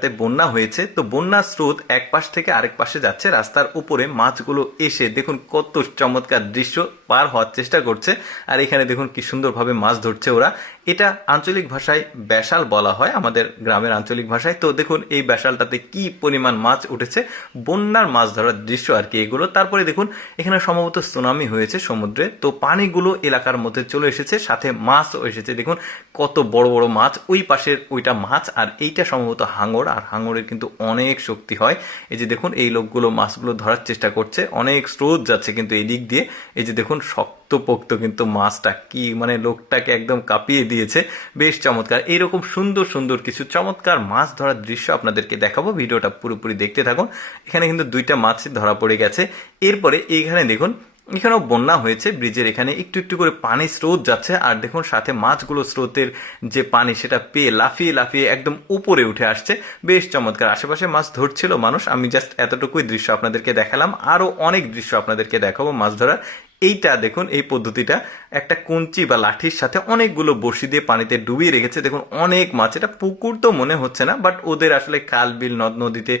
বন্যা হয়েছে, তো বন্যার স্রোত এক পাশ থেকে আরেক পাশে যাচ্ছে, রাস্তার উপরে মাছগুলো এসে দেখুন কত চমৎকার দৃশ্য পার হওয়ার চেষ্টা করছে। আর এখানে দেখুন কি সুন্দরভাবে মাছ ধরছে ওরা। এটা আঞ্চলিক ভাষায় ব্যাসাল বলা হয়, আমাদের গ্রামের আঞ্চলিক ভাষায়। তো দেখুন এই ব্যাসালটাতে কি পরিমাণ মাছ উঠেছে, বন্যার মাছ ধরার দৃশ্য আর কি এগুলো। তারপরে দেখুন এখানে সম্ভবত সুনামি হয়েছে সমুদ্রে, তো পানিগুলো এলাকার মধ্যে চলে এসেছে, সাথে মাছও এসেছে। দেখুন কত বড় বড় মাছ, ওই পাশের ওইটা মাছ আর এইটা সম্ভবত হাঙর, আর হাঙরের কিন্তু অনেক শক্তি হয়। এই যে দেখুন এই লোকগুলো মাছগুলো ধরার চেষ্টা করছে, অনেক স্রোত যাচ্ছে কিন্তু এই দিক দিয়ে। এই যে দেখুন শক্তপোক্ত কিন্তু মাছটা, কি মানে লোকটাকে একদম কাঁপিয়ে দিয়েছে। বেশ চমৎকার। এইরকম সুন্দর সুন্দর কিছু চমৎকার মাছ ধরার দৃশ্য আপনাদেরকে দেখাবো, ভিডিওটা পুরোপুরি দেখতে থাকুন। এখানে কিন্তু দুইটা মাছ ধরা পড়ে গেছে। এরপরে এইখানে দেখুন এখানেও বন্যা হয়েছে, ব্রিজের এখানে একটু একটু করে পানি স্রোত যাচ্ছে, আর দেখুন সাথে মাছগুলো স্রোতের যে পানি সেটা পেয়ে লাফিয়ে লাফিয়ে একদম উপরে উঠে আসছে। বেশ চমৎকার। আশেপাশে মাছ ধরছিল মানুষ, আমি জাস্ট এতটুকুই দৃশ্য আপনাদেরকে দেখালাম, আরো অনেক দৃশ্য আপনাদেরকে দেখাবো মাছ ধরার। এইটা দেখুন এই পদ্ধতিটা একটা কঞ্চি বা লাঠির সাথে অনেকগুলো বড়শি দিয়ে পানিতে ডুবিয়ে রেখেছে। দেখুন অনেক মাছ, এটা পুকুর তো মনে হচ্ছে না, বাট ওদের আসলে খাল বিল নদ নদীতে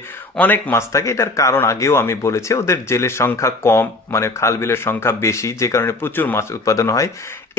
অনেক মাছ থাকে। এটার কারণ আগেও আমি বলেছি, ওদের জেলের সংখ্যা কম, মানে খাল বিলের সংখ্যা বেশি, যে কারণে প্রচুর মাছ উৎপাদন হয়।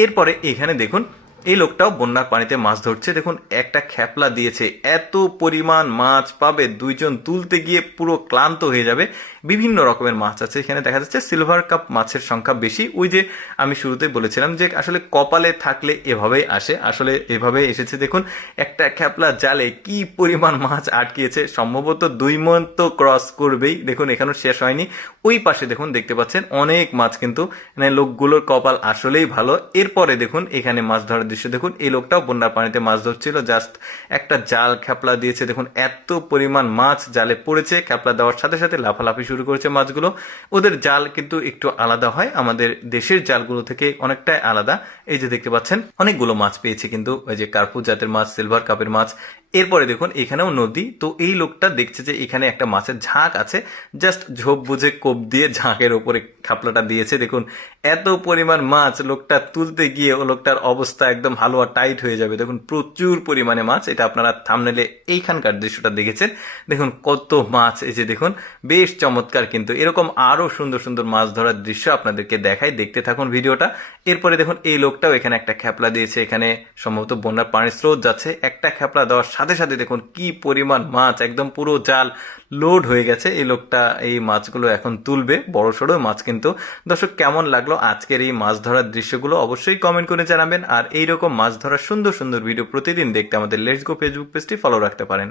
এরপরে এখানে দেখুন এই লোকটাও বন্যার পানিতে মাছ ধরছে। দেখুন একটা খ্যাপলা দিয়েছে, এত পরিমাণ মাছ পাবে, দুইজন তুলতে গিয়ে পুরো ক্লান্ত হয়ে যাবে। বিভিন্ন রকমের মাছ আছে এখানে, দেখা যাচ্ছে সিলভার কাপ মাছের সংখ্যা বেশি। ওই যে আমি শুরুতেই বলেছিলাম যে আসলে কপালে থাকলে এভাবেই আসে, আসলে এভাবে এসেছে। দেখুন একটা খ্যাপলা জালে কি পরিমাণ মাছ আটকিয়েছে, সম্ভবত 2 মণ তো ক্রস করবেই। দেখুন এখানেও শেষ হয়নি। ওই পাশে দেখুন দেখতে পাচ্ছেন অনেক মাছ, কিন্তু মানে লোকগুলোর কপাল আসলেই ভালো। এরপরে দেখুন এখানে মাছ ধরার দৃশ্য দেখুন, এই লোকটাও বন্যার পানিতে মাছ ধরছিল, জাস্ট একটা জাল খ্যাপলা দিয়েছে। দেখুন এত পরিমাণ মাছ জালে পড়েছে, খ্যাপলা দেওয়ার সাথে সাথে লাফালাফি শুরু করেছে মাছগুলো। ওদের জাল কিন্তু একটু আলাদা হয়, আমাদের দেশের জালগুলো থেকে অনেকটাই আলাদা। এই যে দেখতে পাচ্ছেন অনেকগুলো মাছ পেয়েছে, কিন্তু ওই যে কার্পু জাতের মাছ, সিলভার কাপের মাছ। এরপরে দেখুন এখানেও নদী, তো এই লোকটা দেখছে যে এখানে একটা মাছের ঝাঁক আছে, জাস্ট ঝোপ বুঝে কোপ দিয়ে ঝাঁকের ওপরে খাপলাটা দিয়েছে। দেখুন এত পরিমাণ মাছ, লোকটা তুলতে গিয়ে ও লোকটার অবস্থা একদম হালুয়া টাইট হয়ে যাবে। দেখুন প্রচুর পরিমাণে মাছ, এটা আপনারা থাম্বনেলে এইখানকার দৃশ্যটা দেখেছেন। দেখুন কত মাছ, এই যে দেখুন বেশ চমৎকার। কিন্তু এরকম আরো সুন্দর সুন্দর মাছ ধরার দৃশ্য আপনাদেরকে দেখাই, দেখতে থাকুন ভিডিওটা। এরপরে দেখুন এই লোকটাও এখানে একটা খ্যাপলা দিয়েছে, এখানে সম্ভবত বন্যার পানির স্রোত যাচ্ছে। একটা খ্যাপলা দেওয়ার সাথে সাথে দেখুন কি পরিমাণ মাছ, একদম পুরো জাল লোড হয়ে গেছে। এই লোকটা এই মাছগুলো এখন তুলবে, বড় সড়ো মাছ। কিন্তু দর্শক কেমন লাগলো আজকের এই মাছ ধরার দৃশ্যগুলো অবশ্যই কমেন্ট করে জানাবেন। আর এইরকম মাছ ধরার সুন্দর সুন্দর ভিডিও প্রতিদিন দেখতে আমাদের লেটস গো ফেসবুক পেজটি ফলো রাখতে পারেন।